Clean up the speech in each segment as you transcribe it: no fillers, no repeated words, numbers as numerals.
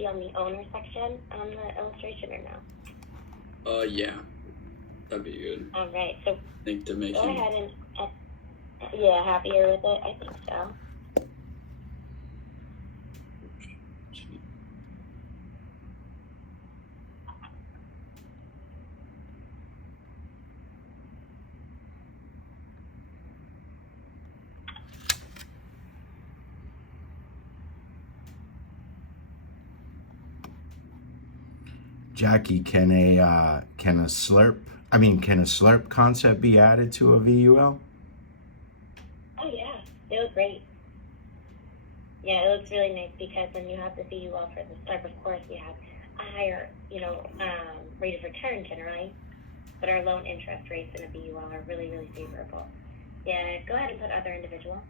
be on the owner section on the illustration or no? Yeah, that'd be good. All right, so I think to make go him. ahead and, yeah, happier with it? I think so. Jackie, can a slurp concept be added to a VUL? Oh yeah, it looks great. Yeah, it looks really nice because when you have the VUL for the slurp, of course, we have a higher, rate of return generally, but our loan interest rates in a VUL are really, really favorable. Yeah, go ahead and put other individual.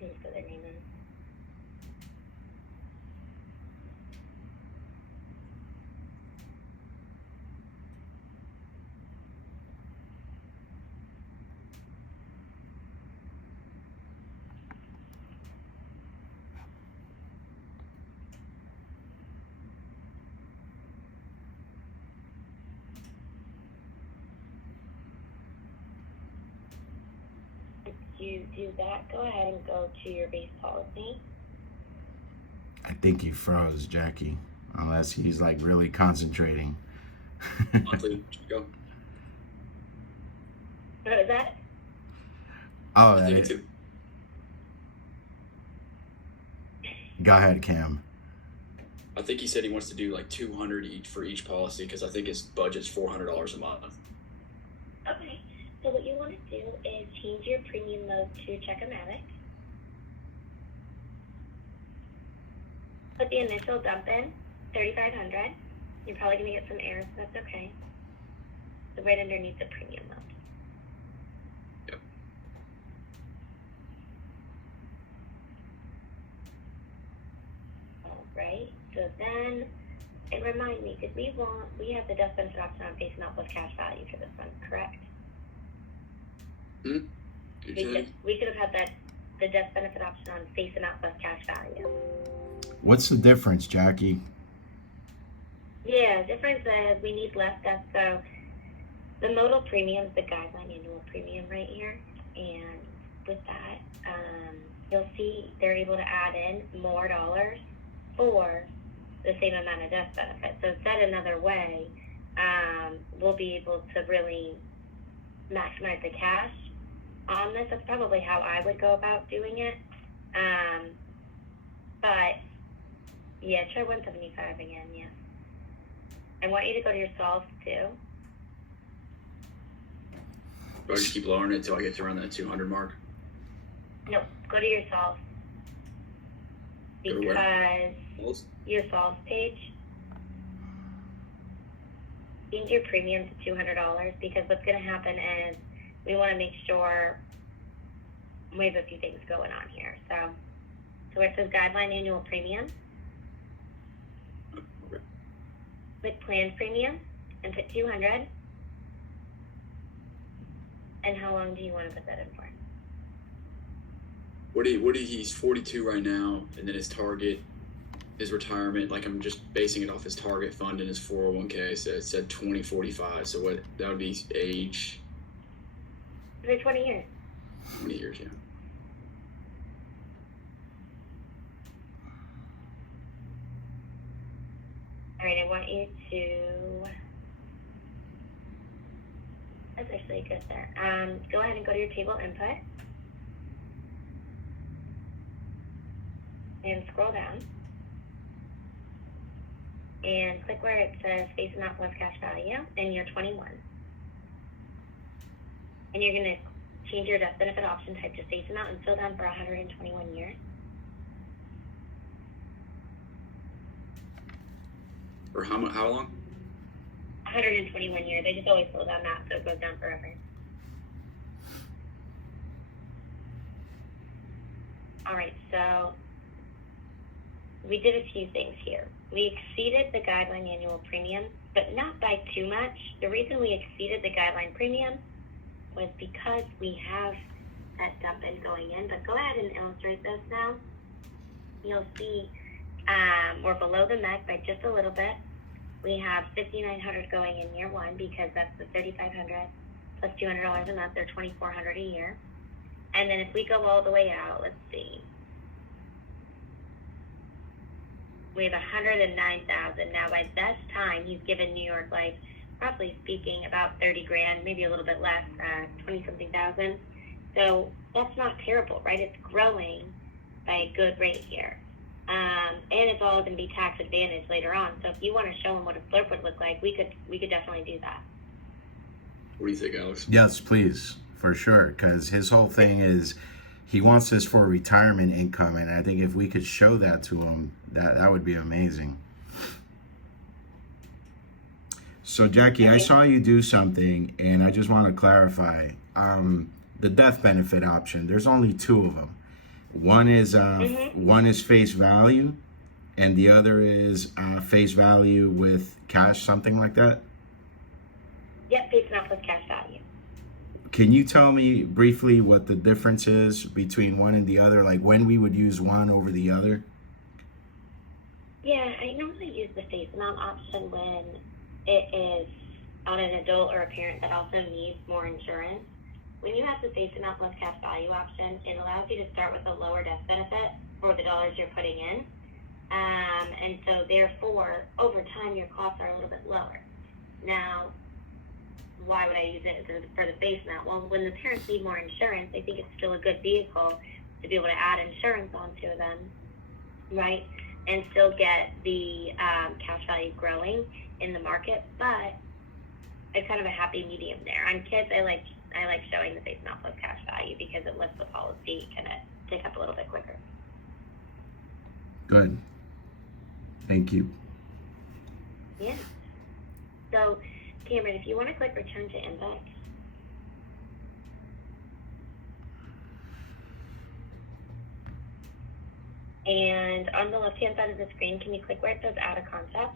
And just put their name in. You do that, go ahead and go to your base policy. I think he froze, Jackie, unless he's like really concentrating. Monthly, go. What is that? Oh, I think it's go ahead, Cam. I think he said he wants to do like 200 each for each policy because I think his budget's $400 a month. Okay, so what you want to do is change your premium mode to Check-O-Matic. Put the initial dump in, $3,500. You're probably going to get some errors, but that's okay. So right underneath the premium mode. Yep. All right, so then, and remind me, because we have the death benefit option on facing out plus cash value for this one, correct? We should have had the death benefit option on facing out plus cash value. What's the difference, Jackie? Yeah, difference is we need less death. So the modal premium is the guideline annual premium right here. And with that, you'll see they're able to add in more dollars for the same amount of death benefit. So said another way, we'll be able to really maximize the cash on this. That's probably how I would go about doing it. But yeah, try 175 again, yeah. I want you to go to your solves too. Do I just keep lowering it until I get to around that 200 mark? No, go to your solves. Because your solves page, change your premium to $200 because what's going to happen is we want to make sure we have a few things going on here. So where it says guideline annual premium, click plan premium and put 200. And how long do you want to put that in for? He's 42 right now, and then his target, his retirement, like I'm just basing it off his target fund and his 401k, so it said 2045. So what that would be age? For 20 years. 20 years, yeah. All right, I want you to, that's actually good there. Go ahead and go to your table input. And scroll down. And click where it says face amount plus cash value, and you're 21. And you're going to change your death benefit option type to face amount and fill down for 121 years. Or how long? 121 years. They just always fill down that, so it goes down forever. All right, so we did a few things here. We exceeded the guideline annual premium, but not by too much. The reason we exceeded the guideline premium was because we have that dump in going in. But go ahead and illustrate this now. you'll see we're below the MEC by just a little bit. We have $5,900 going in year one because that's the $3,500 plus $200 a month, or $2,400 a year. And then if we go all the way out, let's see, we have $109,000. Now by this time, he's given New York Life, roughly speaking, about 30 grand, maybe a little bit less, 20 something thousand. So that's not terrible, right? It's growing by a good rate here. And it's all going to be tax advantage later on. So if you want to show him what a flip would look like, we could definitely do that. What do you think, Alex? Yes, please, for sure. Because his whole thing is he wants this for retirement income, and I think if we could show that to him, that would be amazing. So, Jackie, I saw you do something, and I just want to clarify. The death benefit option, there's only two of them. One is face value, and the other is face value with cash, something like that. Yep, face amount plus cash value. Can you tell me briefly what the difference is between one and the other, like when we would use one over the other? Yeah, I normally use the face amount option when it is on an adult or a parent that also needs more insurance. When you have the face amount plus cash value option, it allows you to start with a lower death benefit for the dollars you're putting in. And so therefore, over time, your costs are a little bit lower. Now, why would I use it for the face amount? Well, when the parents need more insurance, I think it's still a good vehicle to be able to add insurance onto them, right? And still get the cash value growing in the market. But it's kind of a happy medium there. On kids, I like showing the face amount plus cash value because it lets the policy kind of tick up a little bit quicker. Good. Thank you. Yeah. So, Cameron, if you want to click return to index. And on the left-hand side of the screen, can you click where it says add a concept?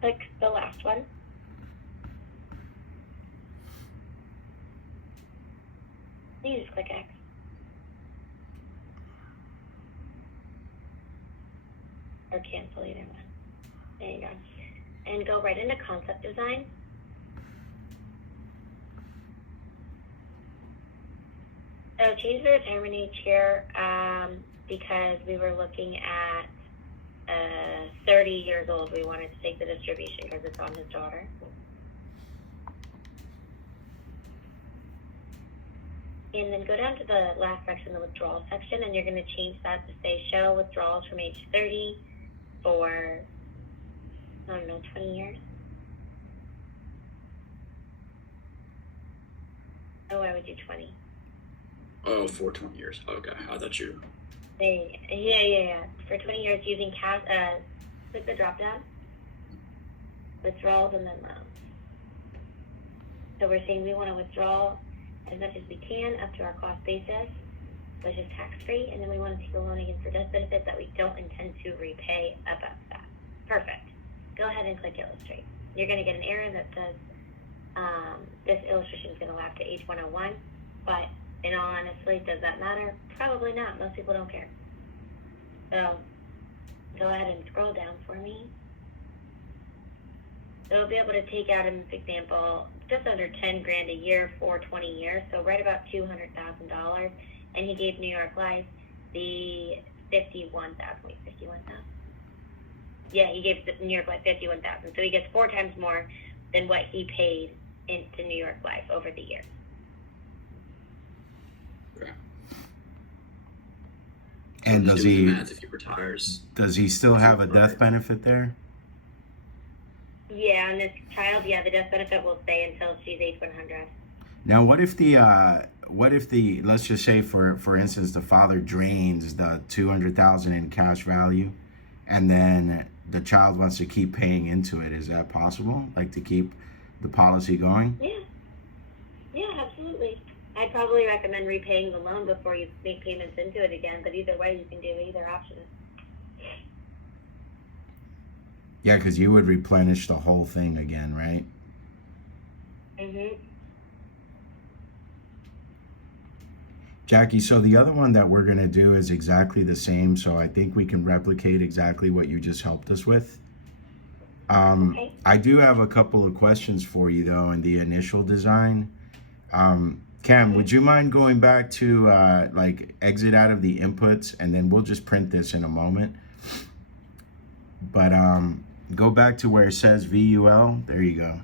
Click the last one. You just click X. Or cancel, either one. There you go. And go right into concept design. So change the retirement age here because we were looking at 30 years old. We wanted to take the distribution because it's on his daughter. And then go down to the last section, the withdrawal section, and you're going to change that to say show withdrawals from age 30 for, 20 years. Oh, I would do 20. Oh, for 20 years. Okay, I thought you. Yeah. For 20 years using cash, click the drop down, withdrawals, and then loans. So we're saying we want to withdraw as much as we can up to our cost basis, which is tax-free, and then we want to take a loan against the death benefit that we don't intend to repay above that. Perfect. Go ahead and click illustrate. You're going to get an error that says this illustration is going to last to age 101, but in all honesty, does that matter? Probably not. Most people don't care. So go ahead and scroll down for me. So we'll be able to take out, in this example, just under 10 grand a year for 20 years, so right about $200,000. And he gave New York Life the 51,000. Wait, 51,000? Yeah, he gave New York Life 51,000. So he gets 4 times more than what he paid into New York Life over the years. Okay. And So does doing he the math if he retires? does he still have a death benefit there? Yeah, and this child, the death benefit will stay until she's age 100. Now, what if the let's just say for instance the father drains the 200,000 in cash value, and then the child wants to keep paying into it? Is that possible? Like to keep the policy going? Yeah, absolutely. I'd probably recommend repaying the loan before you make payments into it again, but either way, you can do either option. Yeah, because you would replenish the whole thing again, right? Mm-hmm. Jackie, so the other one that we're going to do is exactly the same. So I think we can replicate exactly what you just helped us with. Okay. I do have a couple of questions for you, though, in the initial design. Cam, would you mind going back to like exit out of the inputs, and then we'll just print this in a moment. But go back to where it says VUL. There you go.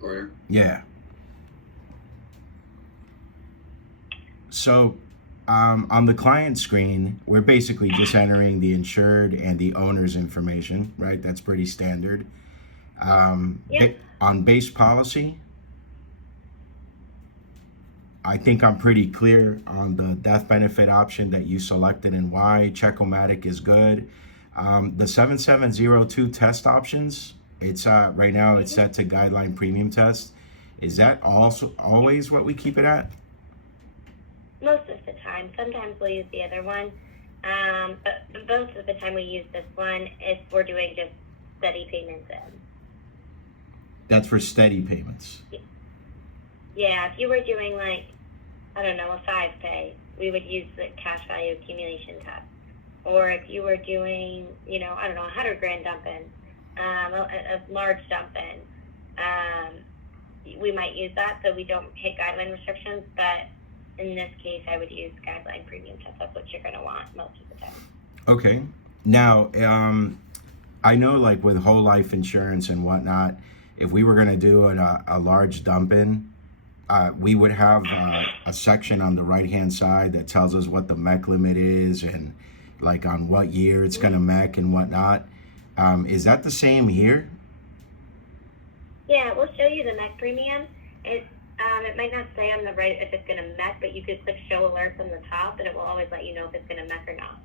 Or Yeah. So on the client screen, we're basically just entering the insured and the owner's information, right? That's pretty standard. On base policy, I think I'm pretty clear on the death benefit option that you selected and why. Check-O-Matic is good. The 7702 test options, it's right now it's set to guideline premium test. Is that also always what we keep it at? Most of the time. Sometimes we'll use the other one. But most of the time we use this one if we're doing just steady payments in. That's for steady payments. Yeah, if you were doing like, I don't know, a 5-pay, we would use the cash value accumulation test. Or if you were doing, you know, I don't know, $100,000 dump in, a large dump in, we might use that so we don't hit guideline restrictions. But in this case, I would use guideline premium test. That's what you're going to want most of the time. Okay. Now, I know like with whole life insurance and whatnot, if we were going to do a large dump in, we would have a section on the right-hand side that tells us what the MEC limit is and like on what year it's going to MEC and whatnot. Is that the same here? Yeah, we'll show you the MEC premium. It might not say on the right if it's going to MEC, but you could click show alert from the top and it will always let you know if it's going to MEC or not.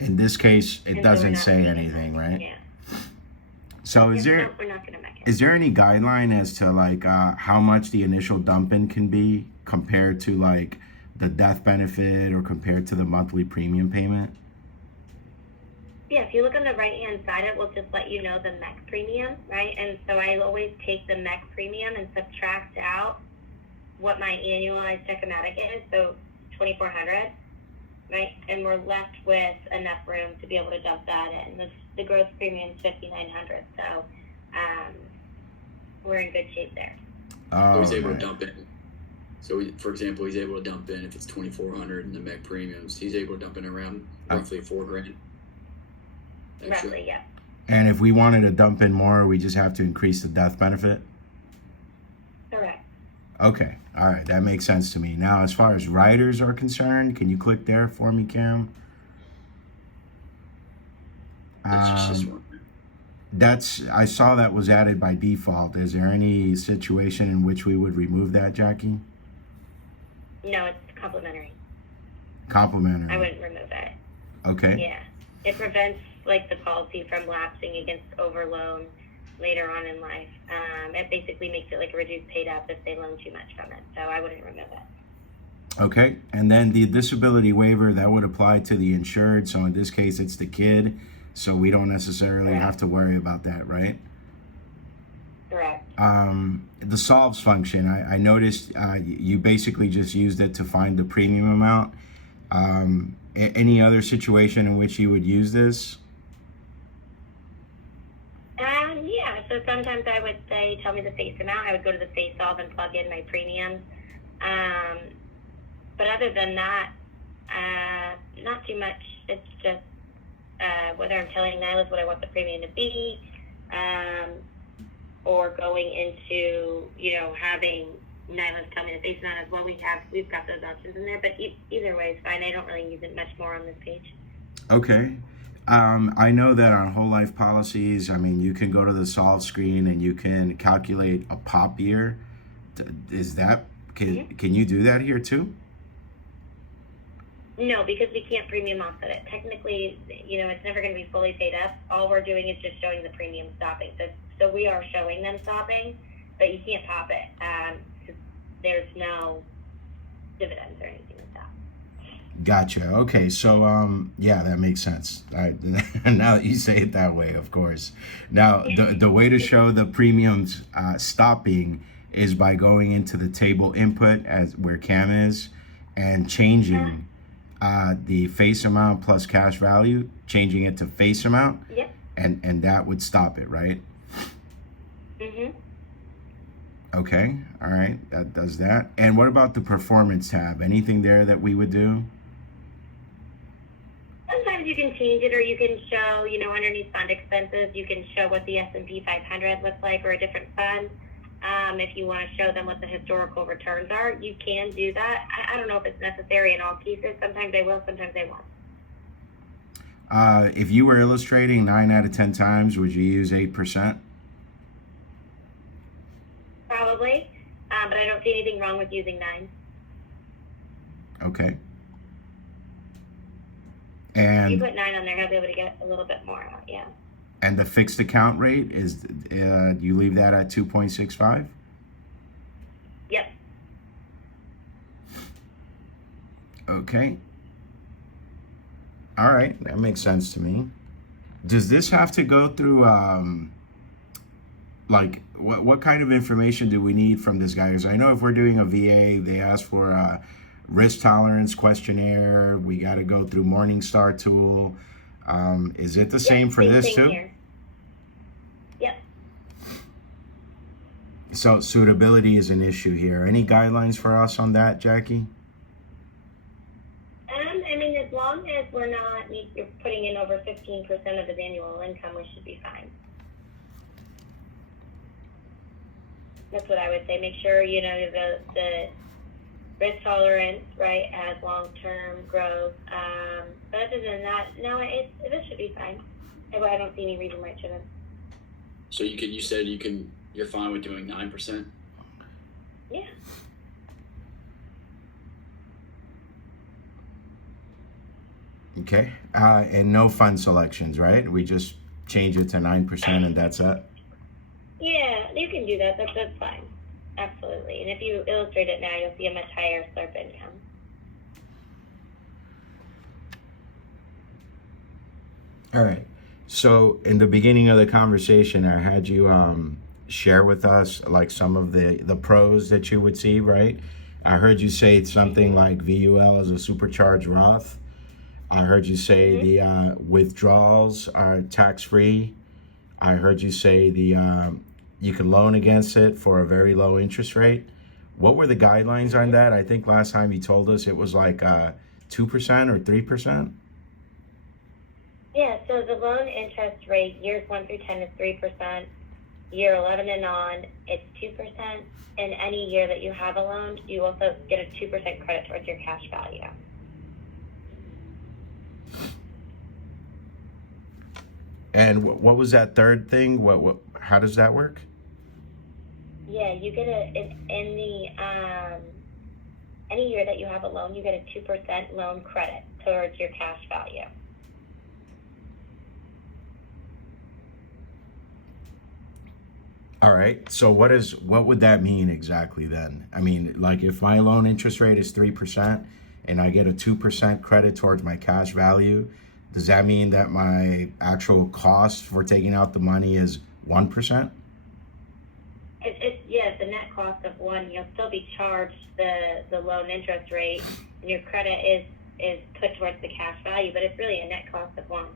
In this case, it And so doesn't we're not say gonna anything, MEC. right? Yeah. So Yeah, is there no, we're not going to MEC it. is there any guideline as to like how much the initial dump in can be compared to like the death benefit or compared to the monthly premium payment? Yeah, if you look on the right-hand side, it will just let you know the MEC premium, right? And so I always take the MEC premium and subtract out what my annualized Jaqui is, so $2,400, right? And we're left with enough room to be able to dump that in. The gross premium is $5,900, so we're in good shape there. so he's able right. to dump in. So, for example, he's able to dump in if it's $2,400 in the MEC premiums. He's able to dump in around roughly $4,000. Extra. Roughly, yeah. And if we wanted to dump in more, we just have to increase the death benefit? Correct. Okay, all right, that makes sense to me. Now, as far as riders are concerned, can you click there for me, Cam? That's just one. I saw that was added by default. Is there any situation in which we would remove that, Jackie? No, it's complimentary. Complimentary. I wouldn't remove it. Okay. Yeah. It prevents like the policy from lapsing against overloan later on in life. It basically makes it like a reduced paid up if they loan too much from it. So I wouldn't remove it. Okay. And then the disability waiver, that would apply to the insured. So in this case, it's the kid. So we don't necessarily have to worry about that, right? Correct. The solves function, I noticed you basically just used it to find the premium amount. Any other situation in which you would use this? Yeah, so sometimes I would say, tell me the face amount. I would go to the face solve and plug in my premiums. But other than that, not too much. It's just whether I'm telling Nyla's what I want the premium to be, or going into, you know, having Nyla's tell me the face amount as well. We've got those options in there, but either way is fine. I don't really use it much more on this page. Okay. I know that on whole life policies, I mean, you can go to the solve screen and you can calculate a pop year. Is that, can you do that here too? No, because we can't premium offset it. Technically, you know, it's never going to be fully paid up. All we're doing is just showing the premium stopping. So we are showing them stopping, but you can't pop it. There's no dividends or anything like that. Gotcha. Okay, so yeah, that makes sense. Now that you say it that way, of course. Now, the way to show the premiums stopping is by going into the table input as where Cam is, and changing the face amount plus cash value, changing it to face amount, Yep. and that would stop it, right? Mhm. Okay, all right, that does that. And what about the performance tab? Anything there that we would do? Sometimes you can change it, or you can show, underneath fund expenses, you can show what the S&P 500 looks like, or a different fund. If you want to show them what the historical returns are, you can do that. I don't know if it's necessary in all cases. Sometimes they will, sometimes they won't. If you were illustrating 9 out of 10 times, would you use 8%? Probably, but I don't see anything wrong with using 9. Okay. If you And put 9 on there, he'll be able to get a little bit more out, yeah. and the fixed account rate is you leave that at 2.65? Yep. Okay. All right, that makes sense to me. Does this have to go through like what kind of information do we need from this guy? Because I know if we're doing a VA, they ask for a risk tolerance questionnaire. We got to go through Morningstar tool. Is it the same for this thing too? Here. Yep. So suitability is an issue here. Any guidelines for us on that, Jackie? I mean, as long as you're putting in over 15% of his annual income, we should be fine. That's what I would say. Make sure, the risk tolerance, right, has long-term growth. But other than that, no, this should be fine. I don't see any reason why it shouldn't. So you said you're fine with doing 9%? Yeah. Okay. And no fund selections, right? We just change it to 9% and that's it? Yeah, you can do that. That's fine. Absolutely. And if you illustrate it now, you'll see a much higher SERP income. All right. So in the beginning of the conversation, I had you share with us like some of the pros that you would see, right? I heard you say something like VUL as a supercharged Roth. I heard you say the withdrawals are tax-free. I heard you say you can loan against it for a very low interest rate. What were the guidelines on that? I think last time you told us it was like 2% or 3%. Yeah, so the loan interest rate, years 1 through 10 is 3%. Year 11 and on, it's 2%. And any year that you have a loan, you also get a 2% credit towards your cash value. And what was that third thing? How does that work? Yeah, you get in the any year that you have a loan, you get a 2% loan credit towards your cash value. All right. So what would that mean exactly then? I mean, like if my loan interest rate is 3% and I get a 2% credit towards my cash value, does that mean that my actual cost for taking out the money is 1%? It's the net cost of 1. You'll still be charged the loan interest rate, and your credit is put towards the cash value, but it's really a net cost of 1.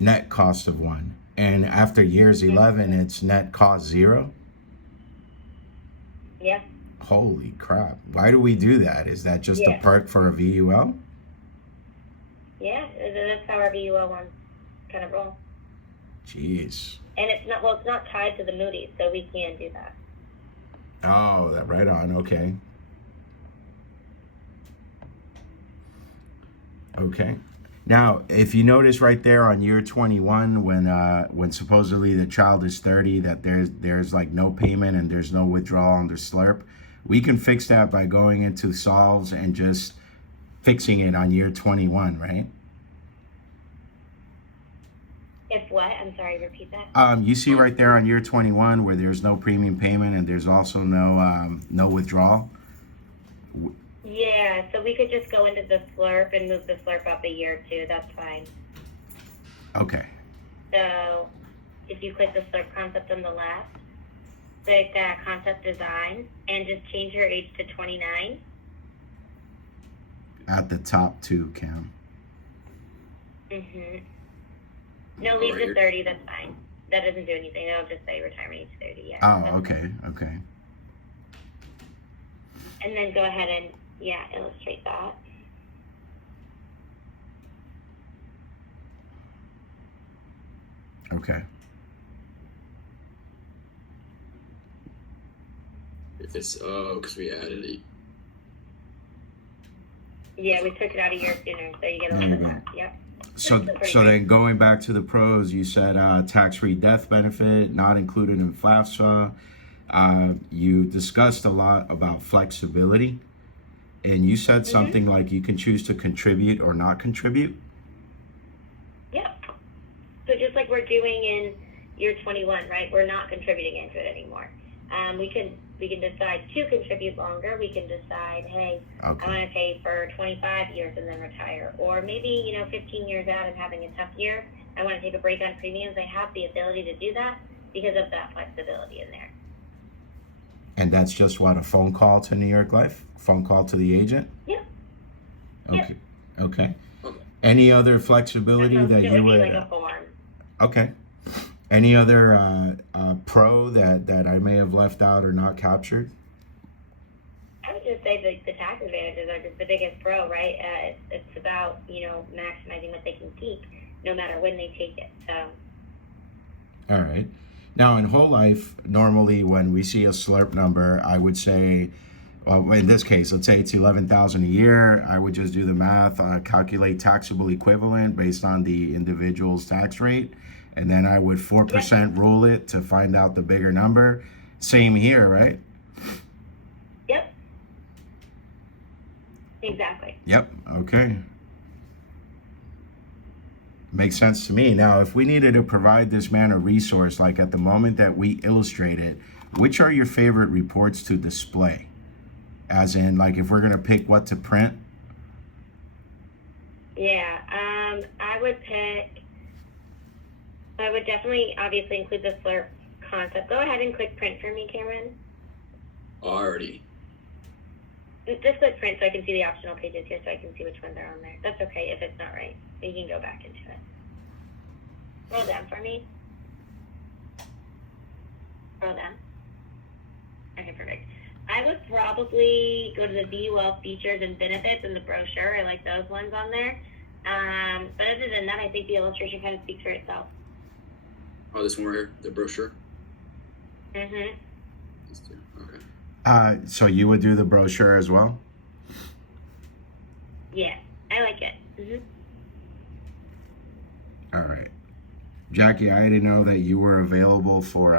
Net cost of 1. And after years 11, it's net cost 0? Yeah. Holy crap. Why do we do that? Is that just a Yeah. perk for a VUL? Yeah, that's how our VUL ones kind of roll. Jeez. And it's not tied to the Moody's, so we can do that. Oh, that right on. Okay. Okay. Now, if you notice right there on year 21, when supposedly the child is 30, that there's like no payment and there's no withdrawal on the slurp, we can fix that by going into solves and just fixing it on year 21, right? If what? I'm sorry, repeat that. You see right there on year 21 where there's no premium payment and there's also no withdrawal. Yeah, so we could just go into the slurp and move the slurp up a year or two. That's fine. Okay. So if you click the slurp concept on the left, click concept design, and just change your age to 29. At the top too, Cam. Mm-hmm. No, Oh, leave right the here. 30. That's fine. That doesn't do anything. It'll just say retirement age 30. Yeah. Oh, that's okay, fine. okay. And then go ahead and illustrate that. Okay. If it's because we added it. Yeah, we took it out a year sooner, so you get a There little you bit go. less. Yep. So, Pretty so great. then going back to the pros, you said tax-free death benefit, not included in FAFSA. You discussed a lot about flexibility, and you said something like you can choose to contribute or not contribute. Yep. So just like we're doing in year 21, right? We're not contributing into it anymore. We can decide to contribute longer. We can decide, hey, Okay. I want to pay for 25 years and then retire, or maybe 15 years out and having a tough year. I want to take a break on premiums. I have the ability to do that because of that flexibility in there. And that's just what, a phone call to New York Life? Phone call to the agent? Yep. Okay. Yep. Okay. Okay. Any other flexibility So that it you would be would? like a form. Okay. Any other pro that I may have left out or not captured? I would just say the tax advantages are just the biggest pro, right? It's about maximizing what they can keep, no matter when they take it. So. All right. Now, in whole life, normally when we see a slurp number, I would say, well, in this case, let's say it's 11,000 a year. I would just do the math, calculate taxable equivalent based on the individual's tax rate, and then I would 4% rule it to find out the bigger number. Same here, right? Yep. Exactly. Yep. Okay. Makes sense to me. Now, if we needed to provide this man a resource, like at the moment that we illustrate it, which are your favorite reports to display? As in, like, if we're going to pick what to print? Yeah. I would definitely, obviously, include the slurp concept. Go ahead and click print for me, Cameron. Already. Just click print so I can see the optional pages here, so I can see which ones are on there. That's okay if it's not right. You can go back into it. Scroll down for me. Scroll down. Okay, perfect. I would probably go to the VUL features and benefits in the brochure. I like those ones on there. But other than that, I think the illustration kind of speaks for itself. Oh, this one right here, the brochure. Mm-hmm. These two. Okay. So you would do the brochure as well? Yeah, I like it. Mm-hmm. All right. Jackie, I didn't know that you were available for